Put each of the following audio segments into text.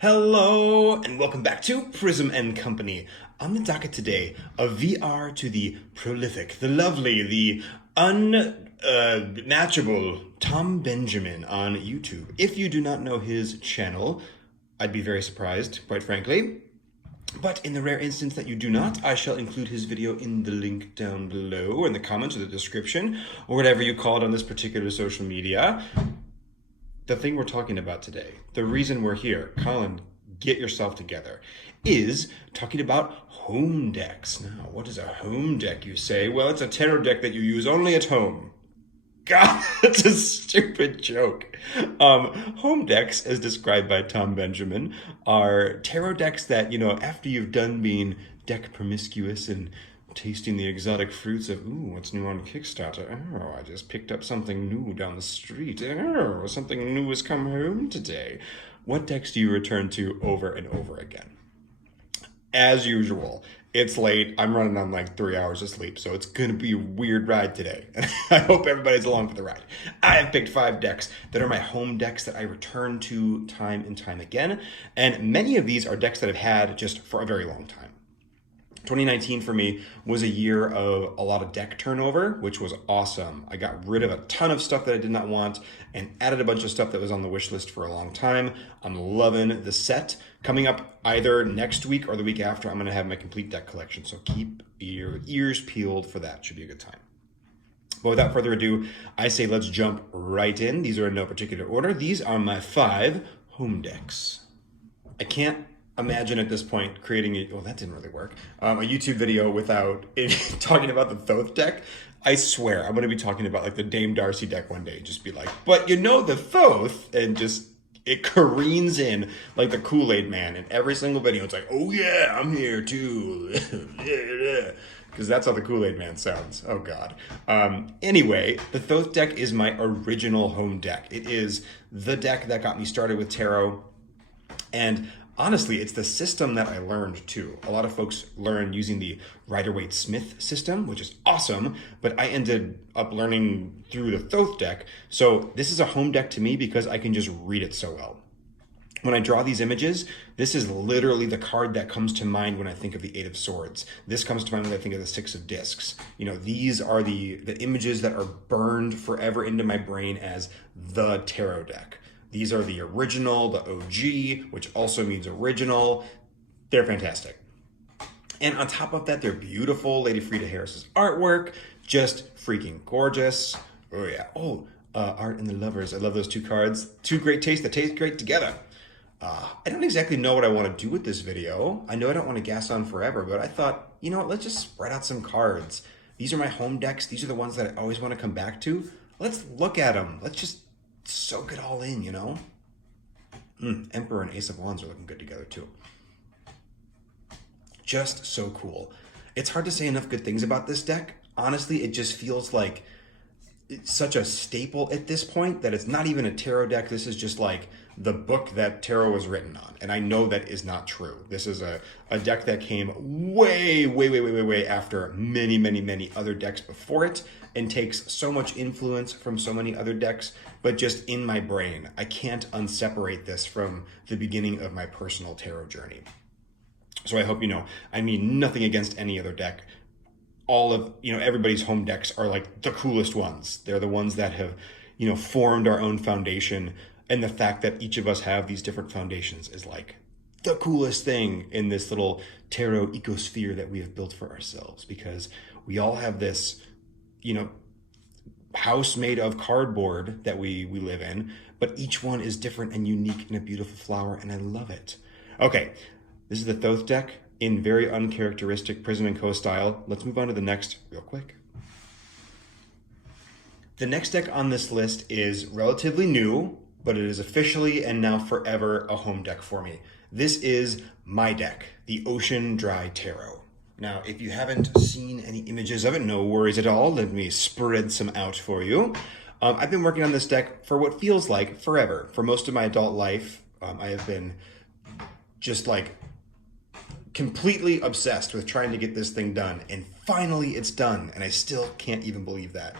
Hello and welcome back to Prism and Company. On the docket today, a VR to the prolific, the lovely, the unmatchable Tom Benjamin on YouTube. If you do not know his channel, I'd be very surprised, quite frankly. But in the rare instance that you do not, I shall include his video in the link down below, or in the comments or the description, or whatever you call it on this particular social media. The thing we're talking about today, the reason we're here, Colin, get yourself together, is talking about home decks. Now, what is a home deck, you say? Well, it's a tarot deck that you use only at home. God, that's a stupid joke. Home decks, as described by Tom Benjamin, are tarot decks that, after you've done being deck promiscuous and tasting the exotic fruits of, ooh, what's new on Kickstarter? Oh, I just picked up something new down the street. Oh, something new has come home today. What decks do you return to over and over again? As usual, it's late. I'm running on like 3 hours of sleep, so it's going to be a weird ride today. And I hope everybody's along for the ride. I have picked 5 decks that are my home decks that I return to time and time again. And many of these are decks that I've had just for a very long time. 2019 for me was a year of a lot of deck turnover, which was awesome. I got rid of a ton of stuff that I did not want and added a bunch of stuff that was on the wish list for a long time. I'm loving the set. Coming up either next week or the week after, I'm going to have my complete deck collection. So keep your ears peeled for that. Should be a good time. But without further ado, I say let's jump right in. These are in no particular order. These are my 5 home decks. I can't imagine at this point creating that didn't really work, a YouTube video without talking about the Thoth deck. I swear I'm going to be talking about like the Dame Darcy deck one day, just be like, but the Thoth, and just it careens in like the Kool-Aid man in every single video. It's like, oh yeah, I'm here too. Because that's how the Kool-Aid man sounds. Oh God. Anyway, the Thoth deck is my original home deck. It is the deck that got me started with tarot, and honestly, it's the system that I learned too. A lot of folks learn using the Rider-Waite-Smith system, which is awesome, but I ended up learning through the Thoth deck. So this is a home deck to me because I can just read it so well. When I draw these images, this is literally the card that comes to mind when I think of the 8 of Swords. This comes to mind when I think of the 6 of Discs. These are the images that are burned forever into my brain as the tarot deck. These are the original, the OG, which also means original. They're fantastic. And on top of that, they're beautiful. Lady Frida Harris's artwork, just freaking gorgeous. Oh yeah. Art and the Lovers. I love those 2 cards. 2 great tastes that taste great together. I don't exactly know what I want to do with this video. I know I don't want to gas on forever, but I thought, let's just spread out some cards. These are my home decks. These are the ones that I always want to come back to. Let's look at them. Let's just soak it all in, Emperor and Ace of Wands are looking good together too. Just so cool. It's hard to say enough good things about this deck. Honestly, it just feels like it's such a staple at this point that it's not even a tarot deck. This is just like the book that tarot was written on. And I know that is not true. This is a deck that came way after many other decks before it, and takes so much influence from so many other decks, but just in my brain, I can't unseparate this from the beginning of my personal tarot journey. So I hope I mean nothing against any other deck. All of, everybody's home decks are like the coolest ones. They're the ones that have, formed our own foundation. And the fact that each of us have these different foundations is like the coolest thing in this little tarot ecosphere that we have built for ourselves, because we all have this, house made of cardboard that we live in, but each one is different and unique and a beautiful flower, and I love it. Okay, this is the Thoth deck in very uncharacteristic Prism&Co style. Let's move on to the next real quick. The next deck on this list is relatively new, but it is officially and now forever a home deck for me. This is my deck, the Ocean Dry Tarot. Now, if you haven't seen any images of it, no worries at all. Let me spread some out for you. I've been working on this deck for what feels like forever. For most of my adult life, I have been just like completely obsessed with trying to get this thing done. And finally it's done. And I still can't even believe that.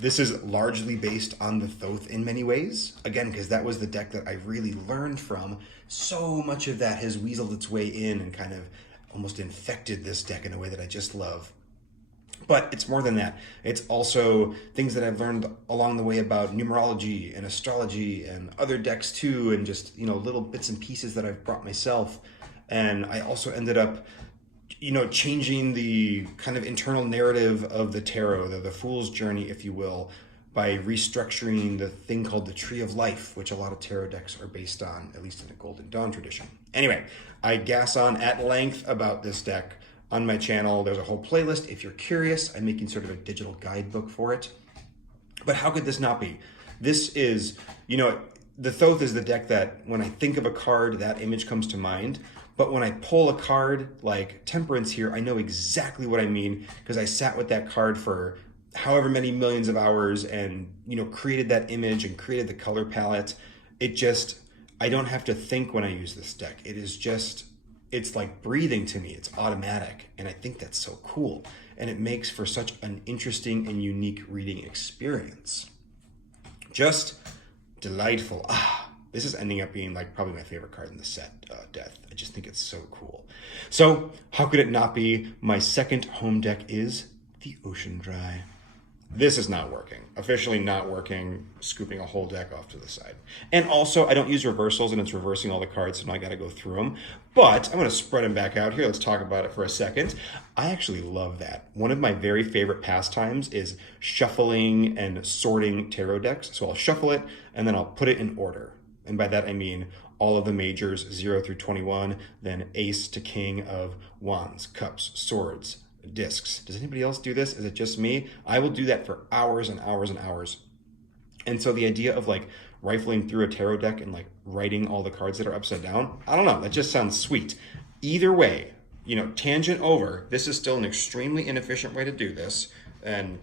This is largely based on the Thoth in many ways. Again, because that was the deck that I really learned from. So much of that has weaseled its way in and kind of almost infected this deck in a way that I just love. But it's more than that. It's also things that I've learned along the way about numerology and astrology and other decks too, and just, little bits and pieces that I've brought myself. And I also ended up, changing the kind of internal narrative of the tarot, the fool's journey, if you will, by restructuring the thing called the Tree of Life, which a lot of tarot decks are based on, at least in the Golden Dawn tradition. Anyway, I gas on at length about this deck on my channel. There's a whole playlist. If you're curious, I'm making sort of a digital guidebook for it. But how could this not be? This is, the Thoth is the deck that when I think of a card, that image comes to mind. But when I pull a card like Temperance here, I know exactly what I mean because I sat with that card for however many millions of hours and, created that image and created the color palette. I don't have to think when I use this deck. It's like breathing to me. It's automatic. And I think that's so cool. And it makes for such an interesting and unique reading experience. Just delightful. This is ending up being like probably my favorite card in the set, Death. I just think it's so cool. So how could it not be? My second home deck is the Ocean Dry. This is not working. Officially not working. Scooping a whole deck off to the side. And also, I don't use reversals, and it's reversing all the cards, so now I got to go through them. But I'm going to spread them back out here. Let's talk about it for a second. I actually love that. One of my very favorite pastimes is shuffling and sorting tarot decks. So I'll shuffle it, and then I'll put it in order. And by that, I mean all of the majors, 0 through 21, then ace to king of wands, cups, swords, discs. Does anybody else do this? Is it just me? I will do that for hours and hours and hours. And so the idea of like rifling through a tarot deck and like writing all the cards that are upside down, I don't know, that just sounds sweet. Either way, tangent over, this is still an extremely inefficient way to do this. And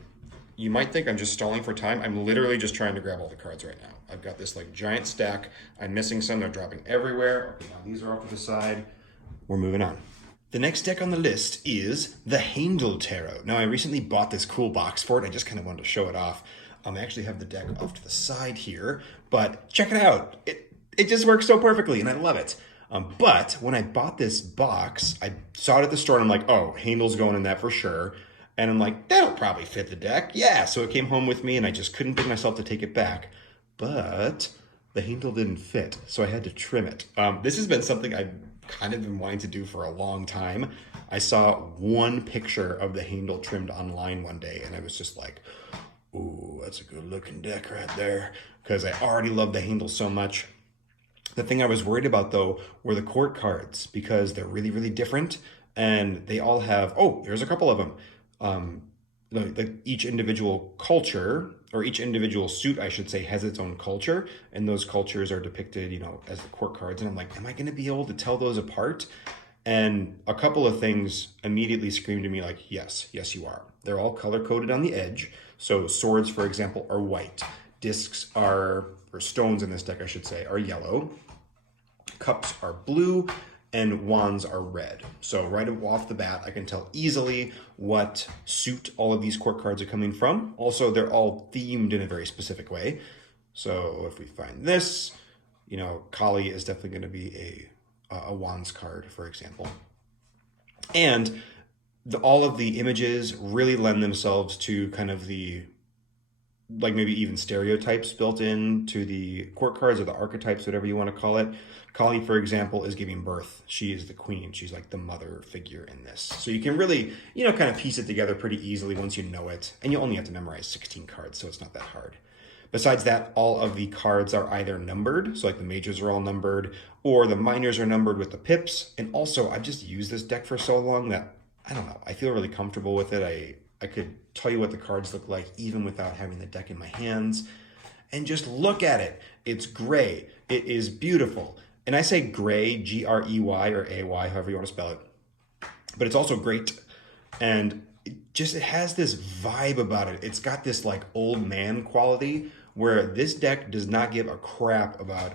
you might think I'm just stalling for time. I'm literally just trying to grab all the cards right now. I've got this like giant stack. I'm missing some. They're dropping everywhere. Okay, now these are off to the side. We're moving on. The next deck on the list is the Handel Tarot. Now, I recently bought this cool box for it. I just kind of wanted to show it off. I actually have the deck off to the side here, but check it out. It just works so perfectly, and I love it. But when I bought this box, I saw it at the store, and I'm like, oh, Handel's going in that for sure. And I'm like, that'll probably fit the deck. Yeah, so it came home with me, and I just couldn't bring myself to take it back. But the Handel didn't fit, so I had to trim it. This has been something I've kind of been wanting to do for a long time. I saw one picture of the Handel trimmed online one day, and I was just like, ooh, that's a good looking deck right there, because I already love the Handel so much. The thing I was worried about, though, were the court cards, because they're really, really different, and they all have, there's a couple of them. Each individual culture, or each individual suit, I should say, has its own culture, and those cultures are depicted, as the court cards. And I'm like, am I going to be able to tell those apart? And a couple of things immediately screamed to me like, yes, you are. They're all color-coded on the edge. So swords, for example, are white. Discs or stones in this deck, I should say, are yellow. Cups are blue. And wands are red. So right off the bat, I can tell easily what suit all of these court cards are coming from. Also, they're all themed in a very specific way. So if we find this, Kali is definitely going to be a wands card, for example. And all of the images really lend themselves to kind of the, like maybe even stereotypes built into the court cards or the archetypes, whatever you want to call it. Kali, for example, is giving birth. She is the queen. She's like the mother figure in this. So you can really, kind of piece it together pretty easily once you know it. And you only have to memorize 16 cards, so it's not that hard. Besides that, all of the cards are either numbered, so like the majors are all numbered, or the minors are numbered with the pips. And also, I've just used this deck for so long that, I don't know, I feel really comfortable with it. I could tell you what the cards look like even without having the deck in my hands. And just look at it. It's gray. It is beautiful. And I say gray, G-R-E-Y or A-Y, however you want to spell it. But it's also great. And it has this vibe about it. It's got this like old man quality where this deck does not give a crap about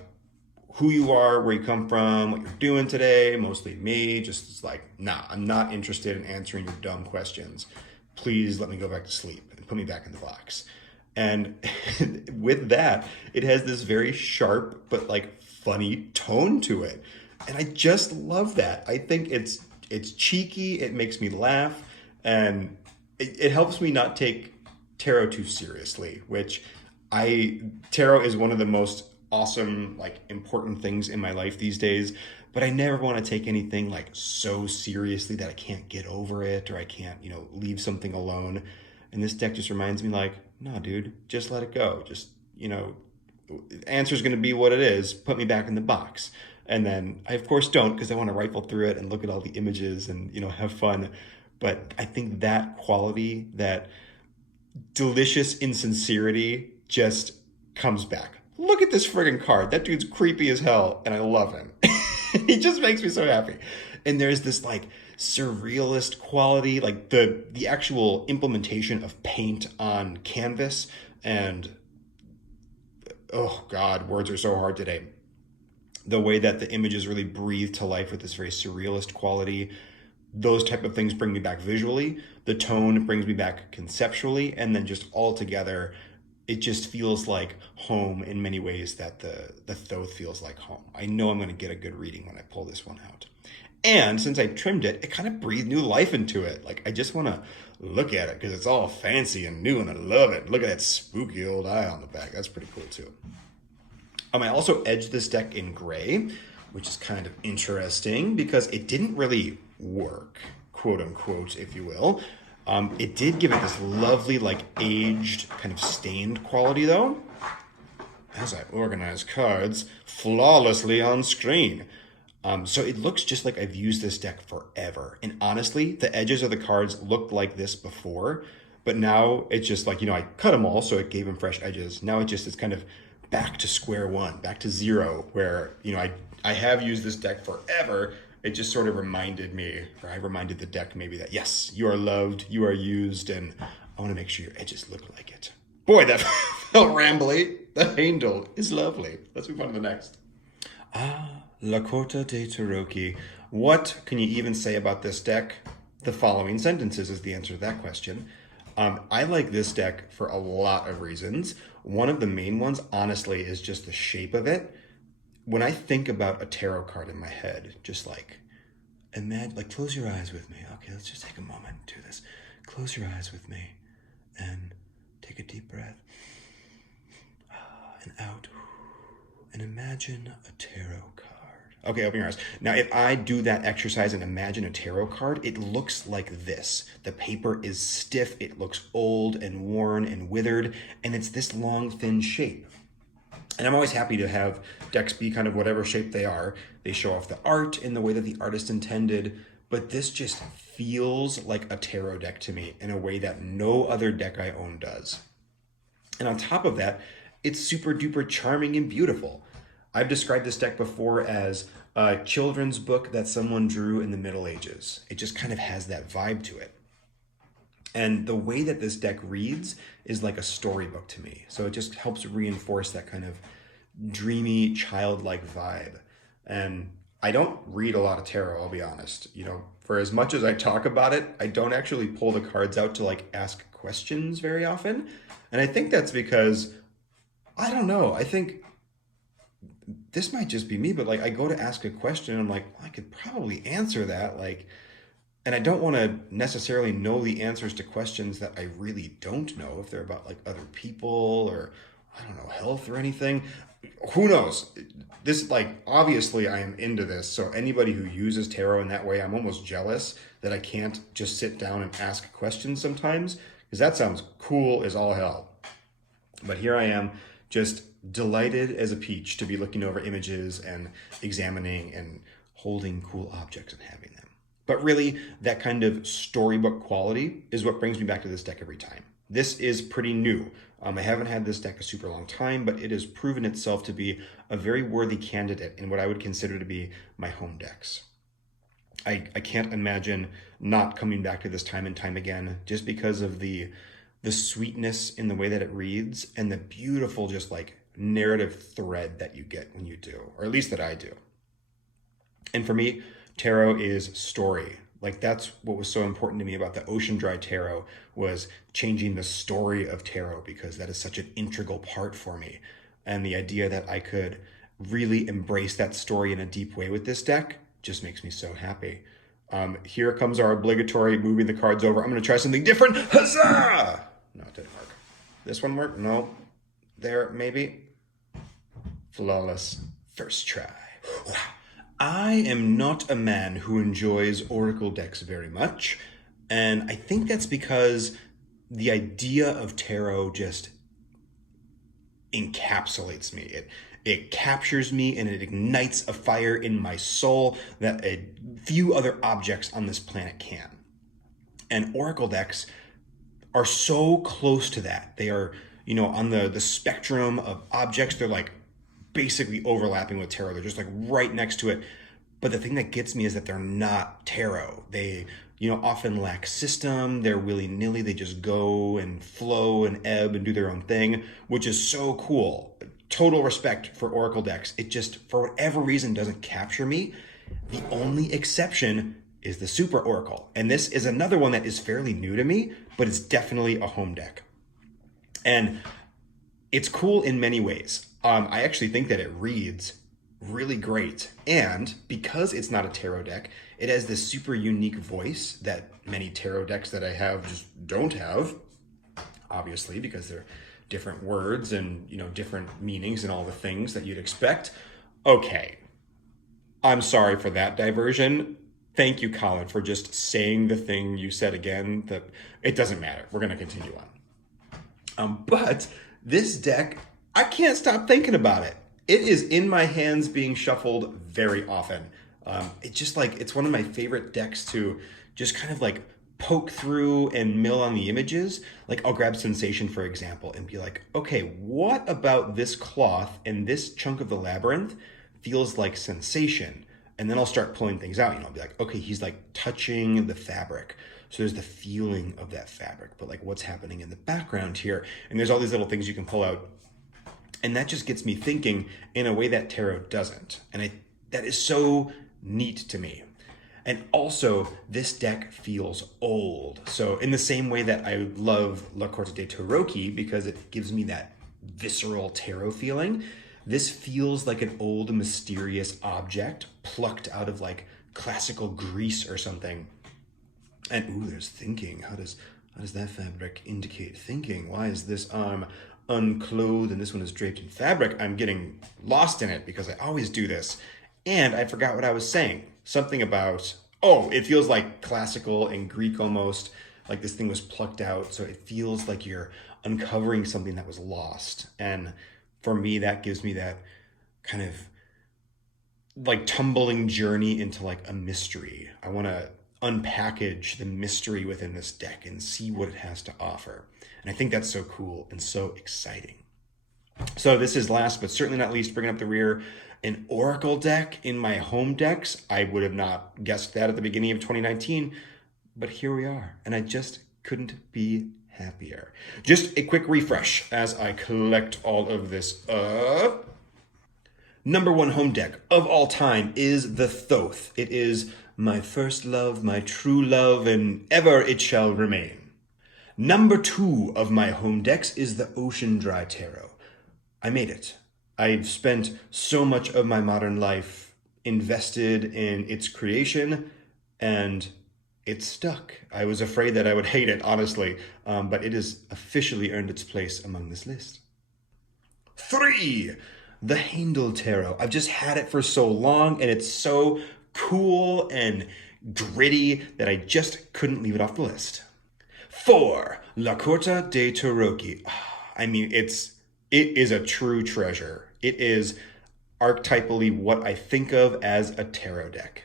who you are, where you come from, what you're doing today, mostly me. Just it's like, nah, I'm not interested in answering your dumb questions. Please let me go back to sleep and put me back in the box. And with that, it has this very sharp but like funny tone to it. And I just love that. I think it's cheeky, it makes me laugh, and it helps me not take tarot too seriously, which tarot is one of the most awesome, like important things in my life these days, but I never want to take anything like so seriously that I can't get over it or I can't, leave something alone. And this deck just reminds me like, no, dude, just let it go. Just, the answer's going to be what it is. Put me back in the box. And then I, of course, don't, because I want to rifle through it and look at all the images and, have fun. But I think that quality, that delicious insincerity just comes back. Look at this friggin' card. That dude's creepy as hell, and I love him. He just makes me so happy. And there's this like surrealist quality, like the actual implementation of paint on canvas. And oh God, words are so hard today. The way that the images really breathe to life with this very surrealist quality, those type of things bring me back visually. The tone brings me back conceptually, and then just all together, it just feels like home in many ways that the Thoth feels like home. I know I'm going to get a good reading when I pull this one out. And since I trimmed it, it kind of breathed new life into it. Like, I just want to look at it because it's all fancy and new and I love it. Look at that spooky old eye on the back. That's pretty cool too. I also edged this deck in gray, which is kind of interesting because it didn't really work, quote unquote, if you will. It did give it this lovely, like aged, kind of stained quality though, as I organize cards flawlessly on screen. So it looks just like I've used this deck forever. And honestly, the edges of the cards looked like this before, but now it's just like, I cut them all, so it gave them fresh edges. Now it's kind of back to square one, back to zero, where, I have used this deck forever. It just sort of reminded me, or I reminded the deck maybe that, yes, you are loved, you are used, and I want to make sure your edges look like it. Boy, that felt rambly. The handle is lovely. Let's move on to the next. Lakota Tarot. What can you even say about this deck? The following sentences is the answer to that question. I like this deck for a lot of reasons. One of the main ones, honestly, is just the shape of it. When I think about a tarot card in my head, just like, imagine, like, close your eyes with me. Okay, let's just take a moment and do this. Close your eyes with me and take a deep breath. And out. And imagine a tarot card. Okay, open your eyes. Now, if I do that exercise and imagine a tarot card, it looks like this. The paper is stiff, it looks old and worn and withered, and it's this long, thin shape. And I'm always happy to have decks be kind of whatever shape they are. They show off the art in the way that the artist intended, but this just feels like a tarot deck to me in a way that no other deck I own does. And on top of that, it's super duper charming and beautiful. I've described this deck before as a children's book that someone drew in the Middle Ages. It just kind of has that vibe to it. And the way that this deck reads is like a storybook to me. So it just helps reinforce that kind of dreamy, childlike vibe. And I don't read a lot of tarot, I'll be honest. For as much as I talk about it, I don't actually pull the cards out to like ask questions very often. And I think that's because, I don't know, I think this might just be me, but like I go to ask a question and I'm like, well, I could probably answer that. And I don't want to necessarily know the answers to questions that I really don't know, if they're about like other people or, I don't know, health or anything. Who knows? This, like, obviously I am into this. So anybody who uses tarot in that way, I'm almost jealous that I can't just sit down and ask questions sometimes, because that sounds cool as all hell. But here I am, just delighted as a peach to be looking over images and examining and holding cool objects and having them. But really, that kind of storybook quality is what brings me back to this deck every time. This is pretty new. I haven't had this deck a super long time, but it has proven itself to be a very worthy candidate in what I would consider to be my home decks. I can't imagine not coming back to this time and time again, just because of the sweetness in the way that it reads and the beautiful just like narrative thread that you get when you do, or at least that I do. And for me, tarot is story. Like that's what was so important to me about the Ocean Dry Tarot, was changing the story of tarot, because that is such an integral part for me. And the idea that I could really embrace that story in a deep way with this deck just makes me so happy. Here comes our obligatory moving the cards over. I'm going to try something different. Huzzah! No, it didn't work. This one worked? No. There, maybe. Flawless. First try. I am not a man who enjoys oracle decks very much, and I think that's because the idea of tarot just encapsulates me. It captures me, and it ignites a fire in my soul that a few other objects on this planet can. And oracle decks are so close to that. They are, on the spectrum of objects, they're like basically overlapping with tarot. They're just like right next to it. But the thing that gets me is that they're not tarot. They, often lack system. They're willy-nilly. They just go and flow and ebb and do their own thing, which is so cool. Total respect for oracle decks. It just, for whatever reason, doesn't capture me. The only exception is the Super Oracle. And this is another one that is fairly new to me, but it's definitely a home deck. And it's cool in many ways. I actually think that it reads really great. And because it's not a tarot deck, it has this super unique voice that many tarot decks that I have just don't have, obviously, because they're different words and, different meanings and all the things that you'd expect. Okay. I'm sorry for that diversion. Thank you, Colin, for just saying the thing you said again. That it doesn't matter. We're going to continue on. But this deck, I can't stop thinking about it. It is in my hands being shuffled very often. It's one of my favorite decks to just kind of like poke through and mill on the images. Like I'll grab Sensation, for example, and be like, okay, what about this cloth and this chunk of the labyrinth feels like sensation? And then I'll start pulling things out. I'll be like, okay, he's like touching the fabric. So there's the feeling of that fabric, but like what's happening in the background here? And there's all these little things you can pull out. And that just gets me thinking in a way that tarot doesn't. And that is so neat to me. And also, this deck feels old. So in the same way that I love Lakota Tarot because it gives me that visceral tarot feeling, this feels like an old mysterious object plucked out of like classical Greece or something. And ooh, there's thinking. How does that fabric indicate thinking? Why is this arm unclothed and this one is draped in fabric? I'm getting lost in it because I always do this. And I forgot what I was saying. Something about, it feels like classical and Greek almost, like this thing was plucked out. So it feels like you're uncovering something that was lost. And for me, that gives me that kind of like tumbling journey into like a mystery. I want to unpackage the mystery within this deck and see what it has to offer. And I think that's so cool and so exciting. So this is last but certainly not least, bringing up the rear, an oracle deck in my home decks. I would have not guessed that at the beginning of 2019, but here we are. And I just couldn't be happier. Just a quick refresh as I collect all of this up. Number one home deck of all time is the Thoth. It is my first love, my true love, and ever it shall remain. Number two of my home decks is the Ocean Dry Tarot. I made it. I've spent so much of my modern life invested in its creation, and it's stuck. I was afraid that I would hate it, honestly, but it has officially earned its place among this list. 3, the Handel Tarot. I've just had it for so long, and it's so cool and gritty that I just couldn't leave it off the list. 4, Lakota Tarot. I mean, it is a true treasure. It is archetypally what I think of as a tarot deck.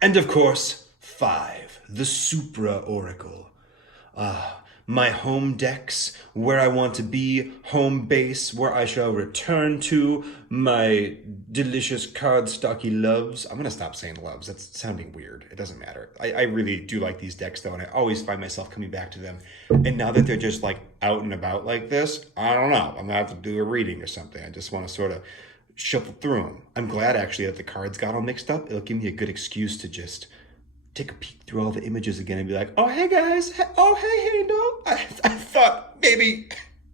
And of course, 5, the Supra Oracle. My home decks, where I want to be, home base, where I shall return to, my delicious cardstocky loves. I'm going to stop saying loves. That's sounding weird. It doesn't matter. I really do like these decks, though, and I always find myself coming back to them. And now that they're just like out and about like this, I don't know. I'm going to have to do a reading or something. I just want to sort of shuffle through them. I'm glad, actually, that the cards got all mixed up. It'll give me a good excuse to just take a peek through all the images again and be like, oh, hey guys, oh, hey, Handel. I thought maybe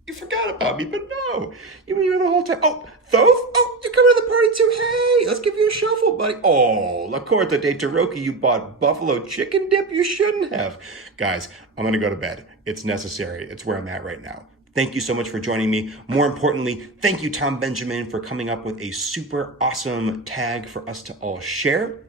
you forgot about me, but no, you were here the whole time. Oh, Thoth, oh, you're coming to the party too. Hey, let's give you a shuffle, buddy. Oh, Lakota Tarot, you bought buffalo chicken dip. You shouldn't have. Guys, I'm going to go to bed. It's necessary. It's where I'm at right now. Thank you so much for joining me. More importantly, thank you, Tom Benjamin, for coming up with a super awesome tag for us to all share.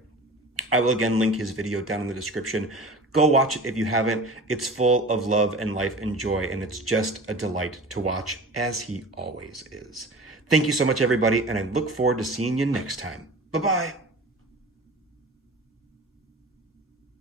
I will again link his video down in the description. Go watch it if you haven't. It's full of love and life and joy, and it's just a delight to watch, as he always is. Thank you so much, everybody, and I look forward to seeing you next time. Bye-bye.